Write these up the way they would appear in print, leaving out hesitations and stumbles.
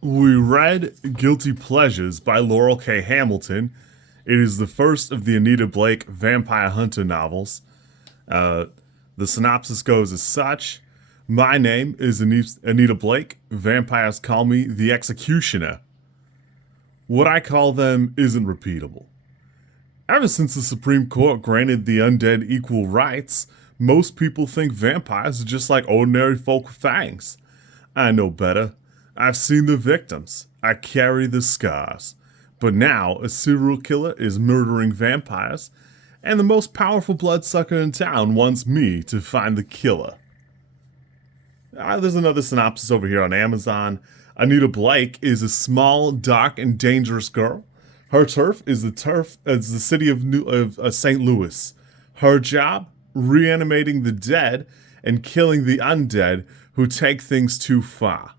We read Guilty Pleasures by Laurell K Hamilton. It is the first of the Anita Blake Vampire Hunter novels. Uh, the synopsis goes as such. My name is Anita Blake. Vampires call me the Executioner. What I call them isn't repeatable. Ever since the Supreme Court granted the undead equal rights, most people think vampires are just like ordinary folk with fangs. I know better. I've seen the victims. I carry the scars. But now, a serial killer is murdering vampires, and the most powerful bloodsucker in town wants me to find the killer. There's another synopsis over here on Amazon. Anita Blake is a small, dark, and dangerous girl. Her turf is the city of St. Louis. Her job? Reanimating the dead and killing the undead who take things too far.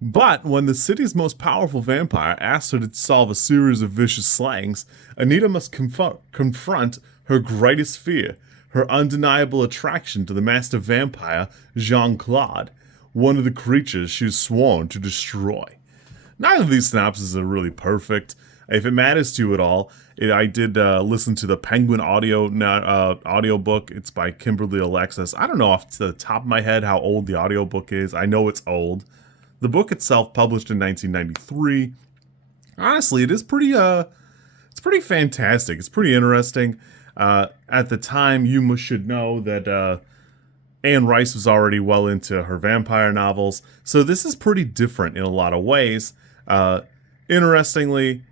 But when the city's most powerful vampire asks her to solve a series of vicious slayings, Anita must confront her greatest fear, her undeniable attraction to the master vampire, Jean-Claude, one of the creatures she's sworn to destroy. Neither of these synopses are really perfect. If it matters to you at all, I did listen to the Penguin audiobook. It's by Kimberly Alexis. I don't know off the top of my head how old the audiobook is. I know it's old. The book itself, published in 1993. Honestly, it's pretty fantastic. It's pretty interesting. At the time, you should know that Anne Rice was already well into her vampire novels, so this is pretty different in a lot of ways. Interestingly,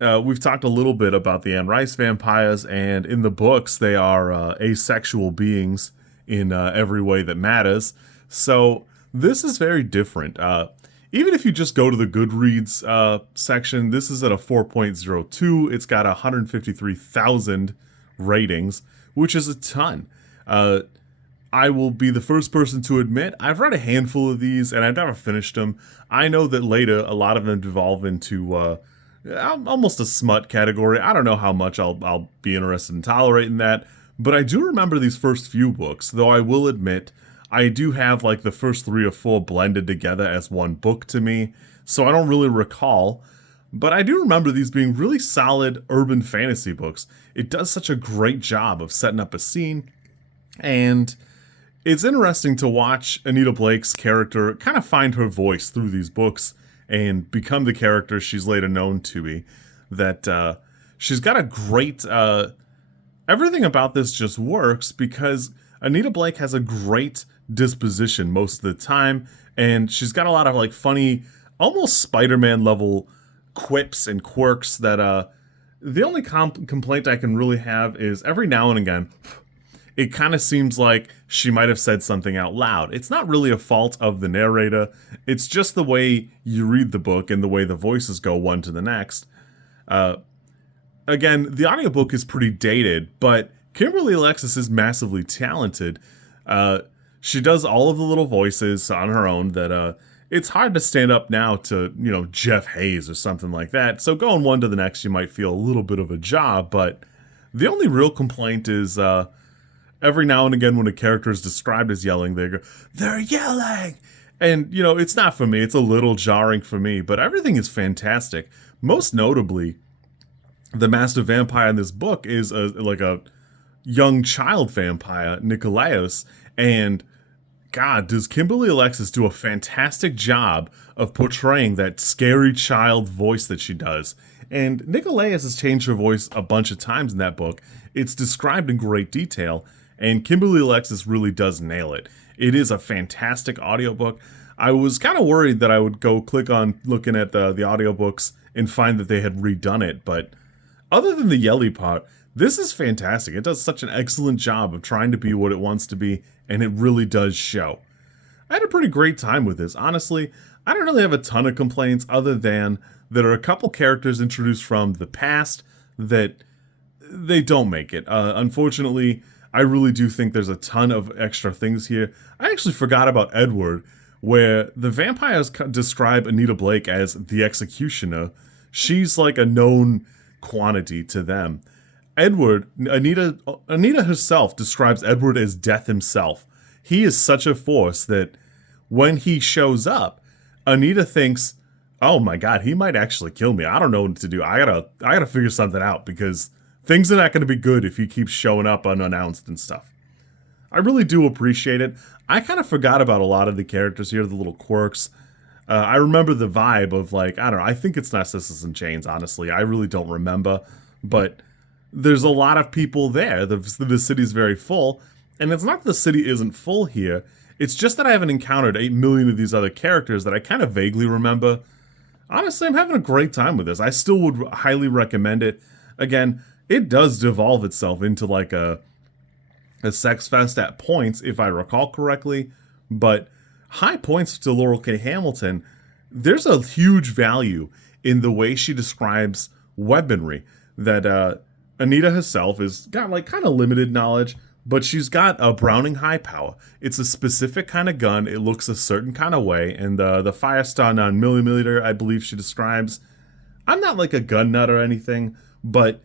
we've talked a little bit about the Anne Rice vampires, and in the books, they are asexual beings in every way that matters. So this is very different. Even if you just go to the Goodreads section, this is at a 4.02. It's got 153,000 ratings, which is a ton. I will be the first person to admit I've read a handful of these and I've never finished them. I know that later a lot of them devolve into almost a smut category. I don't know how much I'll be interested in tolerating that, but I do remember these first few books, though I will admit I do have like the first 3 or 4 blended together as one book to me, so I don't really recall. But I do remember these being really solid urban fantasy books. It does such a great job of setting up a scene, and it's interesting to watch Anita Blake's character kind of find her voice through these books and become the character she's later known to be. That she's got a great... everything about this just works because Anita Blake has a great disposition most of the time, and she's got a lot of like funny, almost Spider-Man level quips and quirks that the only complaint I can really have is every now and again it kind of seems like she might have said something out loud. It's not really a fault of the narrator, it's just the way you read the book and the way the voices go one to the next. Again, the audiobook is pretty dated, but Kimberly Alexis is massively talented. She does all of the little voices on her own that it's hard to stand up now to, Jeff Hayes or something like that. So going one to the next, you might feel a little bit of a job, but the only real complaint is every now and again when a character is described as yelling, they go, "They're yelling!" And, it's not for me. It's a little jarring for me, but everything is fantastic. Most notably, the master vampire in this book is like a young child vampire, Nicolaus, and God, does Kimberly Alexis do a fantastic job of portraying that scary child voice that she does. And Nicolaus has changed her voice a bunch of times in that book. It's described in great detail, and Kimberly Alexis really does nail it. It is a fantastic audiobook. I was kind of worried that I would go click on looking at the audiobooks and find that they had redone it, but other than the yelly part, this is fantastic. It does such an excellent job of trying to be what it wants to be, and it really does show. I had a pretty great time with this. Honestly, I don't really have a ton of complaints other than there are a couple characters introduced from the past that they don't make it. Unfortunately, I really do think there's a ton of extra things here. I actually forgot about Edward, where the vampires describe Anita Blake as the executioner. She's like a known quantity to them. Anita herself describes Edward as death himself. He is such a force that when he shows up, Anita thinks Oh my god, he might actually kill me. I don't know what to do. I gotta figure something out because things are not gonna be good if he keeps showing up unannounced and stuff. I really do appreciate it. I kind of forgot about a lot of the characters here, the little quirks. I remember the vibe of like, I don't know, I think it's Narcissus and Chains, honestly. I really don't remember. But there's a lot of people there. The city's very full. And it's not that the city isn't full here. It's just that I haven't encountered 8 million of these other characters that I kind of vaguely remember. Honestly, I'm having a great time with this. I still would highly recommend it. Again, it does devolve itself into like a sex fest at points, if I recall correctly. But high points to Laurell K Hamilton. There's a huge value in the way she describes weaponry. That Anita herself has got like kind of limited knowledge, but she's got a Browning high power. It's a specific kind of gun. It looks a certain kind of way, and the Firestar 9mm, I believe she describes. I'm not like a gun nut or anything, but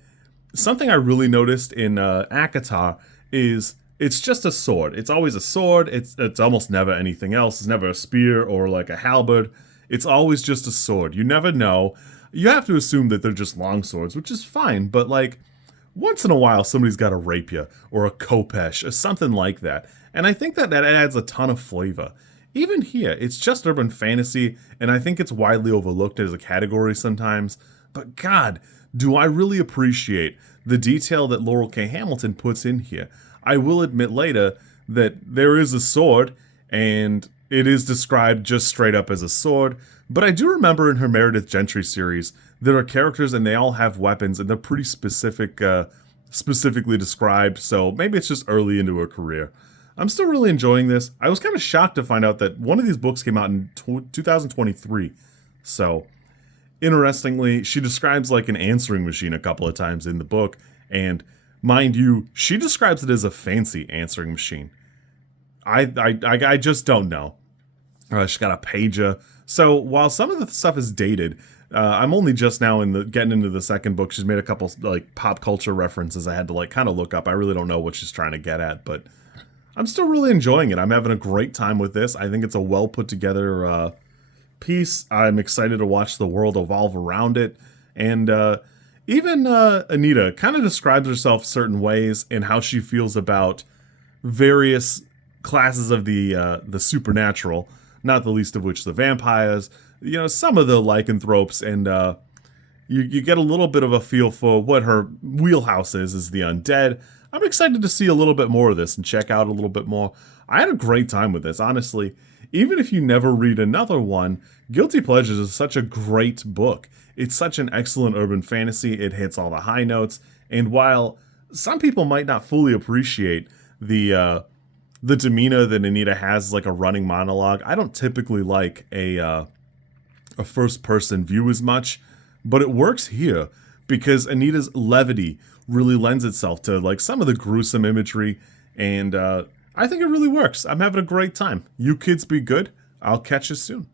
something I really noticed in Akatar is it's just a sword. It's always a sword. It's almost never anything else. It's never a spear or like a halberd. It's always just a sword. You never know. You have to assume that they're just long swords, which is fine, but like once in a while somebody's got a rapier or a khopesh or something like that. And I think that adds a ton of flavor. Even here, it's just urban fantasy, and I think it's widely overlooked as a category sometimes. But God, do I really appreciate the detail that Laurell K Hamilton puts in here. I will admit later that there is a sword, and it is described just straight up as a sword, but I do remember in her Meredith Gentry series, there are characters and they all have weapons, and they're pretty specifically described, so maybe it's just early into her career. I'm still really enjoying this. I was kind of shocked to find out that one of these books came out in 2023, so interestingly, she describes like an answering machine a couple of times in the book, and mind you, she describes it as a fancy answering machine. I just don't know. She's got a pager. So while some of the stuff is dated, I'm only just now getting into the second book. She's made a couple like pop culture references I had to like kind of look up. I really don't know what she's trying to get at, but I'm still really enjoying it. I'm having a great time with this. I think it's a well put together piece. I'm excited to watch the world evolve around it. And even Anita kind of describes herself certain ways and how she feels about various classes of the supernatural, not the least of which the vampires, you know, some of the lycanthropes, and you get a little bit of a feel for what her wheelhouse is the undead. I'm excited to see a little bit more of this and check out a little bit more. I had a great time with this, honestly. Even if you never read another one, Guilty Pleasures is such a great book. It's such an excellent urban fantasy. It hits all the high notes. And while some people might not fully appreciate the demeanor that Anita has, like a running monologue, I don't typically like a first-person view as much, but it works here because Anita's levity really lends itself to like some of the gruesome imagery, and I think it really works. I'm having a great time. You kids be good. I'll catch you soon.